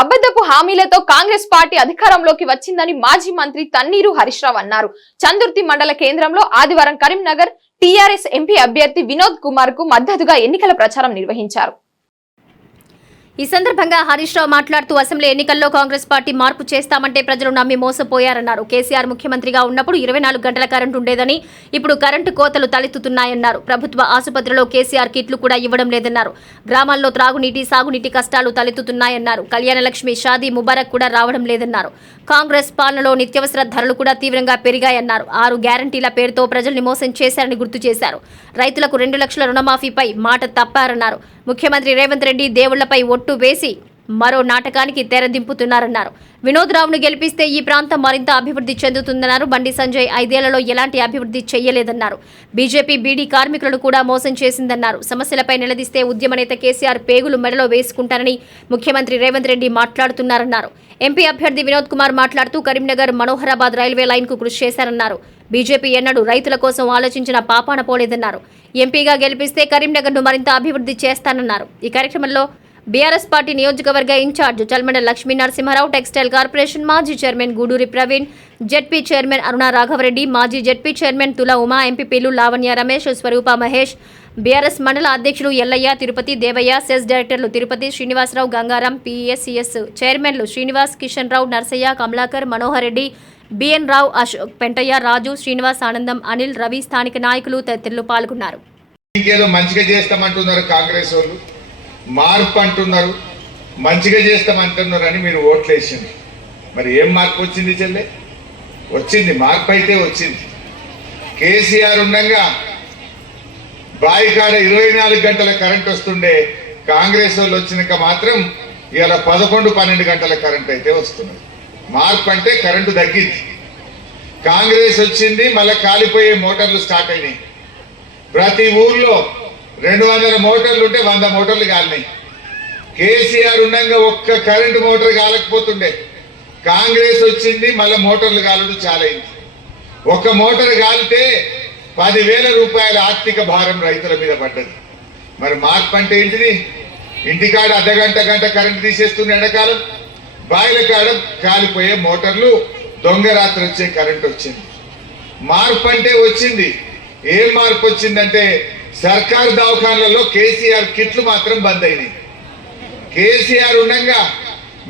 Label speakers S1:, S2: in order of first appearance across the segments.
S1: అబద్ధపు హామీలతో కాంగ్రెస్ పార్టీ అధికారంలోకి వచ్చిందని మాజీ మంత్రి తన్నీరు హరీష్ రావు అన్నారు. చందుర్తి మండల కేంద్రంలో ఆదివారం కరీంనగర్ టీఆర్ఎస్ ఎంపీ అభ్యర్థి వినోద్ కుమార్కు మద్దతుగా ఎన్నికల ప్రచారం నిర్వహించారు.
S2: ఈ సందర్భంగా హరీష్ రావు మాట్లాడుతూ అసెంబ్లీ ఎన్నికల్లో కాంగ్రెస్ పార్టీ మార్పు చేస్తామంటే ప్రజలు నమ్మి మోసపోయారన్నారు. కేసీఆర్ ముఖ్యమంత్రిగా ఉన్నప్పుడు ఇరవై నాలుగు గంటల కరెంటు ఉండేదని ఇప్పుడు కరెంటు కోతలు తలెత్తుతున్నాయన్నారు. ప్రభుత్వ ఆసుపత్రిలో కేసీఆర్ కిట్లు కూడా ఇవ్వడం లేదన్నారు. గ్రామాల్లో త్రాగునీటి సాగునీటి కష్టాలు తలెత్తుతున్నాయన్నారు. కళ్యాణలక్ష్మి షాదీ ముబారక్ కూడా రావడం లేదన్నారు. కాంగ్రెస్ పాలనలో నిత్యవసర ధరలు కూడా తీవ్రంగా పెరిగాయన్నారు. ఆరు గ్యారంటీల పేరుతో ప్రజల్ని మోసం చేశారని గుర్తు చేశారు. రైతులకు రెండు లక్షల రుణమాఫీపై మాట తప్పారన్నారు. ముఖ్యమంత్రి రేవంత్ రెడ్డి దేవుళ్ళపై ఒట్టు వేసి మరో నాటకానికి తెరదింపుతున్నారన్నారు. వినోద్ రావును గెలిపిస్తే ఈ ప్రాంతం మరింత అభివృద్ధి చెందుతుందన్నారు. బండి సంజయ్ ఐదేళ్ళలో ఎలాంటి అభివృద్ధి చేయలేదన్నారు బీజేపీ బీడీ కార్మికులను కూడా మోసం చేసిందన్నారు. సమస్యలపై నిలదీస్తే ఉద్యమ నేత కేసీఆర్ పేగులు మెడలో వేసుకుంటారని ముఖ్యమంత్రి రేవంత్ రెడ్డి మాట్లాడుతున్నారన్నారు. ఎంపీ అభ్యర్థి వినోద్ కుమార్ మాట్లాడుతూ కరీంనగర్ మనోహరాబాద్ రైల్వే లైన్కు కృషి చేశారన్నారు. బీజేపీ ఎన్నడూ రైతుల కోసం ఆలోచించిన పాపాన పోలేదన్నారు. ఎంపీగా గెలిపిస్తే కరీంనగర్ను మరింత అభివృద్ధి చేస్తానన్నారు. ఈ కార్యక్రమంలో బీఆర్ఎస్ పార్టీ నియోజకవర్గ incharge చల్మండ Lakshmi Narasimha Rao textile corporation మాజీ chairman Guduri Praveen ZP chairman Aruna Raghava Reddy మాజీ జెడ్పీ చైర్మన్ తుల ఉమా ఎంపీపీలు లావణ్య రమేష్ స్వరూప మహేష్ బీఆర్ఎస్ మండల అధ్యక్షులు ఎల్లయ్య తిరుపతి దేవయ్య సెస్ డైరెక్టర్లు తిరుపతి శ్రీనివాసరావు గంగారాం పీఎస్సీఎస్ చైర్మన్లు శ్రీనివాస్ కిషన్ రావు నర్సయ్య కమలాకర్ మనోహర్ రెడ్డి బిఎన్ రావు అశోక్ పెంటయ్య రాజు శ్రీనివాస్ ఆనందం అనిల్ రవి స్థానిక నాయకులు తదితరులు పాల్గొన్నారు.
S3: ఇంకేదో మంచిగా చేస్తామంటున్నారు కాంగ్రెస్ వాళ్ళు. మార్పు అంటున్నారు. మంచిగా చేస్తామంటున్నారు అని మీరు ఓట్లు వేసింది మరి ఏం మార్పు వచ్చింది చెల్లె? వచ్చింది మార్పు అయితే వచ్చింది. కేసీఆర్ ఉండగా బాయికాడ ఇరవై నాలుగు గంటల కరెంట్ వస్తుండే కాంగ్రెస్ వాళ్ళు వచ్చినాక మాత్రం ఇవాళ పదకొండు పన్నెండు గంటల కరెంట్ అయితే వస్తున్నది. మార్పు అంటే కరెంటు తగ్గింది. కాంగ్రెస్ వచ్చింది మళ్ళీ కాలిపోయే మోటార్లు స్టార్ట్ అయినాయి. ప్రతి ఊర్లో రెండు వందల మోటార్లు ఉంటే వంద మోటార్లు కాలినాయి. కేసీఆర్ ఉండగా ఒక్క కరెంటు మోటార్ కాలకపోతుండే. కాంగ్రెస్ వచ్చింది మళ్ళీ మోటార్లు కాలడం చాలైంది అయింది. ఒక్క మోటార్ కాలితే పదివేల రూపాయల ఆర్థిక భారం రైతుల మీద పడ్డది. మరి మార్పు అంటే ఏంటిది? ఇంటికాడ అర్ధగంట గంట కరెంటు తీసేస్తుంది ఎండాకాలం. బాయిల కాడ కాలిపోయే మోటార్లు దొంగ రాత్రి వచ్చే కరెంట్ వచ్చింది. మార్పు అంటే వచ్చింది. ఏం మార్పు వచ్చిందంటే సర్కార్ దవాఖాన్లలో కేసీఆర్ కిట్లు మాత్రం బంద్ అయినాయి. కేసీఆర్ ఉండగా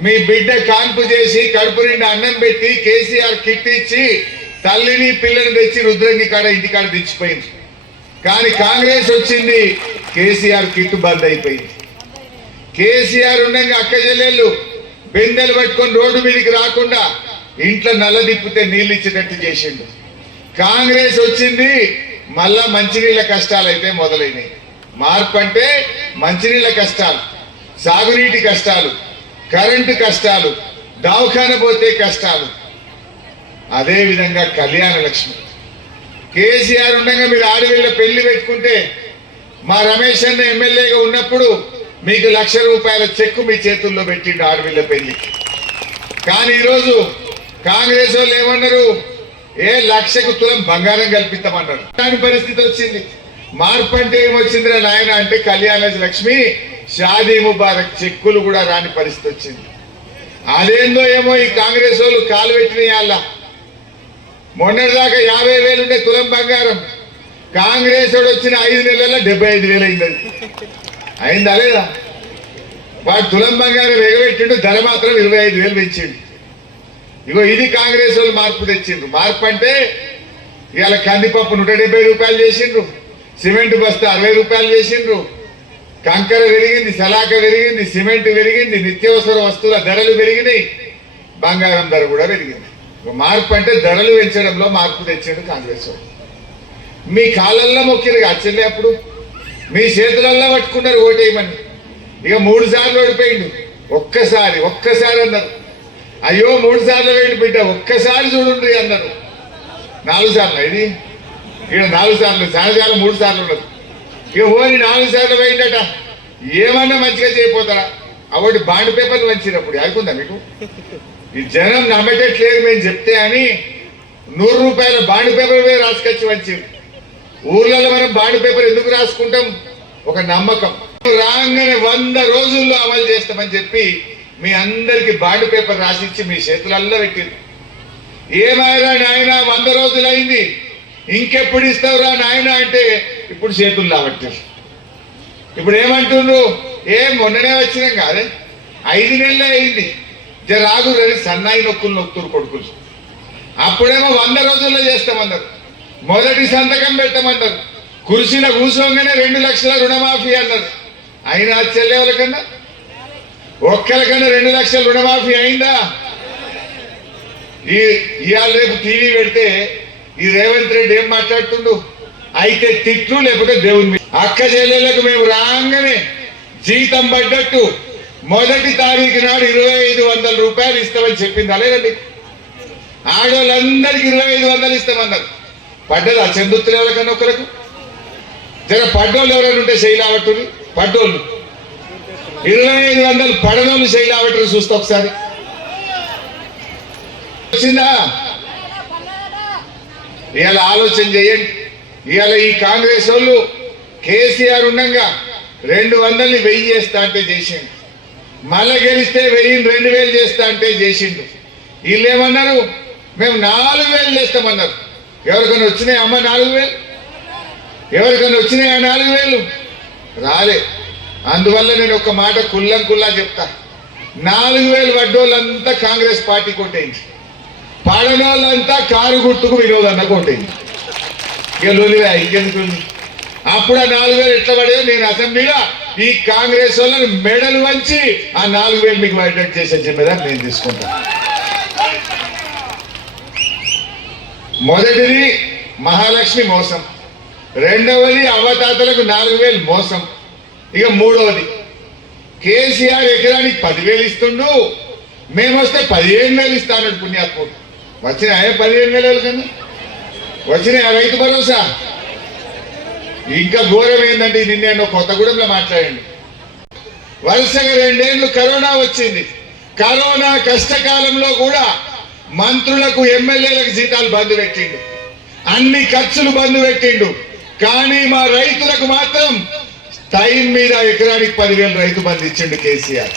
S3: మీ బిడ్డ కాన్పు చేసి కడుపు నిండా అన్నం పెట్టి కేసీఆర్ కిట్ ఇచ్చి తల్లిని పిల్లని తెచ్చి రుద్రంగి కాడ ఇంటికాడ తెచ్చిపోయింది. కానీ కాంగ్రెస్ వచ్చింది కేసీఆర్ కిట్ బంద్ అయిపోయింది. కేసీఆర్ ఉండగా అక్క చెల్లెళ్ళు పెందెలు పట్టుకొని రోడ్డు మీదకి రాకుండా ఇంట్లో నల్ల తిప్పితే నీళ్ళు ఇచ్చేటట్టు చేసిండు. కాంగ్రెస్ వచ్చింది మళ్ళా మంచినీళ్ళ కష్టాలు అయితే మొదలైనవి మార్పు అంటే మంచినీళ్ళ కష్టాలు సాగునీటి కష్టాలు కరెంటు కష్టాలు దవాఖాన పోతే కష్టాలు. అదేవిధంగా కళ్యాణ లక్ష్మి. కేసీఆర్ ఉండగా మీరు ఆడవిళ్ళ పెళ్ళి పెట్టుకుంటే మా రమేష్ అన్న ఎమ్మెల్యేగా ఉన్నప్పుడు మీకు లక్ష రూపాయల చెక్కు మీ చేతుల్లో పెట్టిండు ఆడపిల్ల పెళ్ళికి కానీ ఈరోజు కాంగ్రెస్ వాళ్ళు ఏమన్నారు? ఏ లక్షకు తులం బంగారం కల్పిస్తామన్నారు దాని పరిస్థితి వచ్చింది. మార్పు అంటే ఏమొచ్చిందిరా నాయన అంటే కళ్యాణ లక్ష్మి షాదీ ముబారక్ చెక్కులు కూడా రాని పరిస్థితి వచ్చింది. అదేందో ఏమో ఈ కాంగ్రెస్ వాళ్ళు కాలు పెట్టిన మొన్నటిదాకా యాభై వేలు ఉండే తులం బంగారం. కాంగ్రెస్ వాడు వచ్చిన ఐదు నెలల్లో డెబ్బై ఐదు వేలు అయింది అయిందా లేదా? వాడు తులం బంగారం ఎగబెట్టిండు ధర మాత్రం ఇరవై ఐదు వేలు పెంచిండు. ఇగో ఇది కాంగ్రెస్ వాళ్ళు మార్పు తెచ్చిండ్రు. మార్పు అంటే ఇవాళ కందిపప్పు నూట డెబ్బై రూపాయలు చేసిండ్రు సిమెంట్ బస్తా అరవై రూపాయలు చేసిండ్రు కంకర పెరిగింది సలాక పెరిగింది సిమెంట్ పెరిగింది నిత్యావసర వస్తువుల ధరలు పెరిగినాయి బంగారం ధర కూడా పెరిగింది. మార్పు అంటే ధరలు పెంచడంలో మార్పు తెచ్చిండు కాంగ్రెస్ వాళ్ళు. మీ కాలంలో మొక్కిరు అచ్చలే అప్పుడు మీ చేతులల్లో పట్టుకున్నారు ఓటేయమని ఇక మూడు సార్లు ఓడిపోయిండు. ఒక్కసారి ఒక్కసారి అన్నారు. అయ్యో మూడు సార్లు వేయండి బిడ్డ ఒక్కసారి చూడండి అన్నారు. నాలుగు సార్లు ఇది ఇక్కడ నాలుగు సార్లు సహజాలు మూడు సార్లు ఉండదు ఇక ఓని నాలుగు సార్లు వేయండట ఏమన్నా మంచిగా చేయపోతారా అవటి బాండ్ పేపర్లు వంచినప్పుడు అనుకుందా మీకు? ఈ జనం నమ్మటట్లేదు మేము చెప్తే అని నూరు రూపాయల బాండ్ పేపర్ మీద రాసుకొచ్చి వంచారు ఊర్లలో మనం బాండ్ పేపర్ ఎందుకు రాసుకుంటాం? ఒక నమ్మకం. రాగానే వంద రోజుల్లో అమలు చేస్తామని చెప్పి మీ అందరికి బాండ్ పేపర్ రాసిచ్చి మీ చేతులల్లో పెట్టింది. ఏమైనా నాయన వంద రోజులైంది. ఇంకెప్పుడు ఇస్తావురా నాయన అంటే ఇప్పుడు చేతులు లాబట్టారు ఇప్పుడు ఏమంటుండ్రు? ఏం మొన్ననే వచ్చినాం కాదే. ఐదు నెలలే అయింది. జర సన్నాయి నొక్కులు నొక్కురు కొడుకులు. అప్పుడేమో వంద రోజుల్లో చేస్తామన్నారు మొదటి సంతకం పెట్టమన్నారు కుర్చీలో కూర్చోగానే రెండు లక్షల రుణమాఫీ అన్నారు. అయినా చెల్లెవల కన్నా? ఒక్కరికన్నా రెండు లక్షల రుణమాఫీ అయిందా? ఈ ఇవాళ రేపు టీవీ పెడితే ఈ రేవంత్ రెడ్డి ఏం మాట్లాడుతుండు? అయితే తిట్లు లేకపోతే దేవుని అక్క చెల్లెలకు మేము రాగానే జీతం పడ్డట్టు మొదటి తారీఖు నాడు ఇరవై ఐదు వందల రూపాయలు ఇస్తామని చెప్పింది అలాగండి ఆడవాళ్ళందరికీ ఇరవై ఐదు వందలు ఇస్తామన్నారు. పడ్డదా? చందుత్తులు ఎవరికన్నా ఒకరికి? జర పడ్డోళ్ళు ఎవరైనా ఉంటే శైలావట్టుని పడ్డోళ్ళు. ఇరవై ఐదు వందలు పడనోళ్ళు శైలావట్టుని చూస్తే ఒకసారి. వచ్చిందా? ఇవాళ ఆలోచన చేయండి. ఇవాళ ఈ కాంగ్రెస్ వాళ్ళు కేసీఆర్ ఉండగా రెండు వందల్ని వెయ్యి చేస్తా అంటే చేసిండు. మళ్ళీ గెలిస్తే వెయ్యి రెండు వేలు చేస్తా అంటే చేసిండు. వీళ్ళు ఏమన్నారు? మేము నాలుగు వేలు చేస్తామన్నారు. ఎవరికైనా వచ్చినాయి అమ్మ నాలుగు వేలు? ఎవరికైనా వచ్చినాయి ఆ నాలుగు వేలు? రాలే. అందువల్ల నేను ఒక మాట కుల్లం కుల్లా చెప్తా. నాలుగు వేలు వడ్డోళ్ళంతా కాంగ్రెస్ పార్టీ కొట్టేయించి పడనోళ్ళంతా కారు గుర్తుకు వినోదన్న కొట్టేయించి ఇక లొలివే ఇంకెందుకు? అప్పుడు ఆ నాలుగు వేలు ఎట్లా పడేది? నేను అసెంబ్లీలో ఈ కాంగ్రెస్ వాళ్ళని మెడలు వంచి ఆ నాలుగు వేలు మీకు వైడెట్ చేసే చెప్పేదాన్ని నేను తీసుకుంటాను మొదటిది మహాలక్ష్మి మోసం. రెండవది అవతాతలకు నాలుగు వేలు మోసం. ఇక మూడవది కేసీఆర్ ఎకరానికి పదివేలు ఇస్తుండు మేము వస్తే పదిహేను వేలు ఇస్తానడు పుణ్యాత్ముడు ఆయన పదిహేను వేలు కానీ వచ్చిన రైతు భరోసా? ఇంకా ఘోరం ఏంటంటే నిన్న కొత్తగూడెంలో మాట్లాడండి. వరుసగా రెండేళ్ళు కరోనా వచ్చింది. కరోనా కష్టకాలంలో కూడా మంత్రులకు ఎమ్మెల్యేలకు జీతాలు బంద్ పెట్టిండు. అన్ని ఖర్చులు బంద్ పెట్టిండు. కానీ మా రైతులకు మాత్రం టైం మీద ఎకరానికి పదివేలు రైతు బంద్ ఇచ్చిండు కేసీఆర్.